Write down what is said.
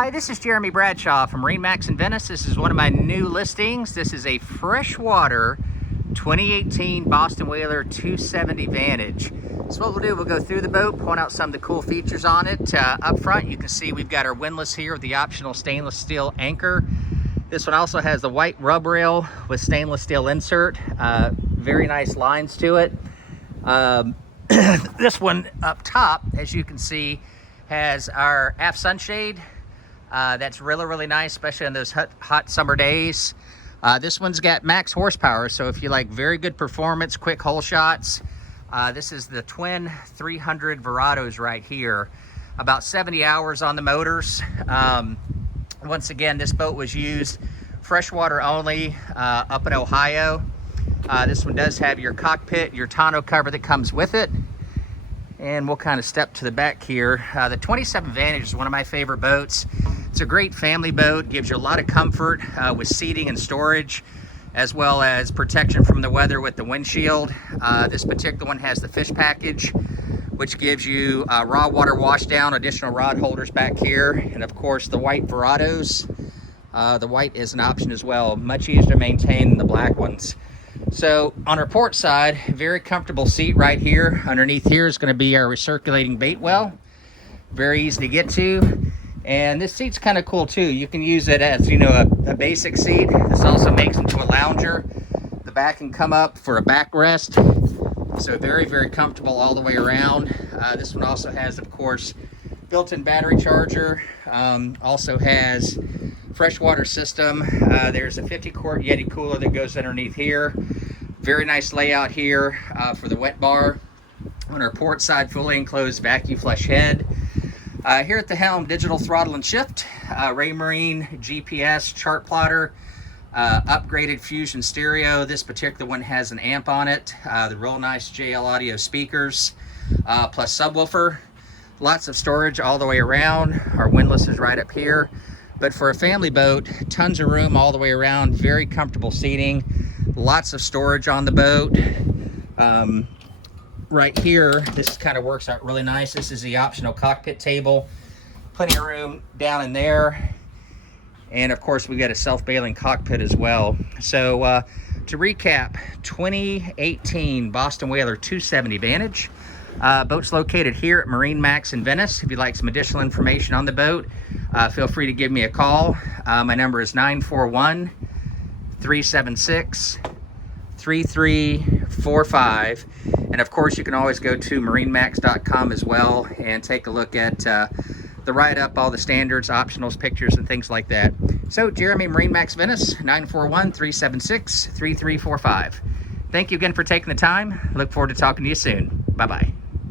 Hi, this is Jeremy Bradshaw from MarineMax in Venice. This is one of my new listings. This is a freshwater 2018 Boston Whaler 270 Vantage. So what we'll do, we'll go through the boat, point out some of the cool features on it. Up front, you can see we've got our windlass here with the optional stainless steel anchor. This one also has the white rub rail with stainless steel insert. Very nice lines to it. This one up top, as you can see, has our aft sunshade. That's really nice, especially on those hot summer days. This one's got max horsepower, so if you like very good performance, quick hole shots, this is the twin 300 Verados right here. About 70 hours on the motors. Once again, this boat was used freshwater only up in Ohio. This one does have your cockpit, your tonneau cover that comes with it. And we'll kind of step to the back here. The 27 Vantage is one of my favorite boats. It's a great family boat, gives you a lot of comfort with seating and storage, as well as protection from the weather with the windshield. This particular one has the fish package, which gives you raw water wash down, additional rod holders back here, and of course the white Verados. The white is an option as well, much easier to maintain than the black ones. So on our port side, very comfortable seat right here. Underneath here is going to be our recirculating bait well. Very easy to get to. And this seat's kind of cool too. You can use it as, you know, a basic seat. This also makes into a lounger. The back can come up for a backrest. So very comfortable all the way around. This one also has, of course, built-in battery charger. Also has freshwater system. There's a 50-quart Yeti cooler that goes underneath here. Very nice layout here for the wet bar. On our port side, fully enclosed vacuum flush head. Here at the helm, digital throttle and shift, Raymarine GPS chart plotter, upgraded Fusion stereo. This particular one has an amp on it. The real nice JL audio speakers, plus subwoofer. Lots of storage all the way around. Our windlass is right up here. But for a family boat, tons of room all the way around, very comfortable seating, lots of storage on the boat. Right here, this kind of works out really nice. This is the optional cockpit table. Plenty of room down in there. And of course, we got a self-bailing cockpit as well. So to recap, 2018 Boston Whaler 270 Vantage. Boat's located here at MarineMax in Venice. If you'd like some additional information on the boat, feel free to give me a call. My number is 941-376-3345. And of course, you can always go to MarineMax.com as well and take a look at the write-up, all the standards, optionals, pictures, and things like that. So, Jeremy, MarineMax Venice, 941-376-3345. Thank you again for taking the time. Look forward to talking to you soon. Bye-bye.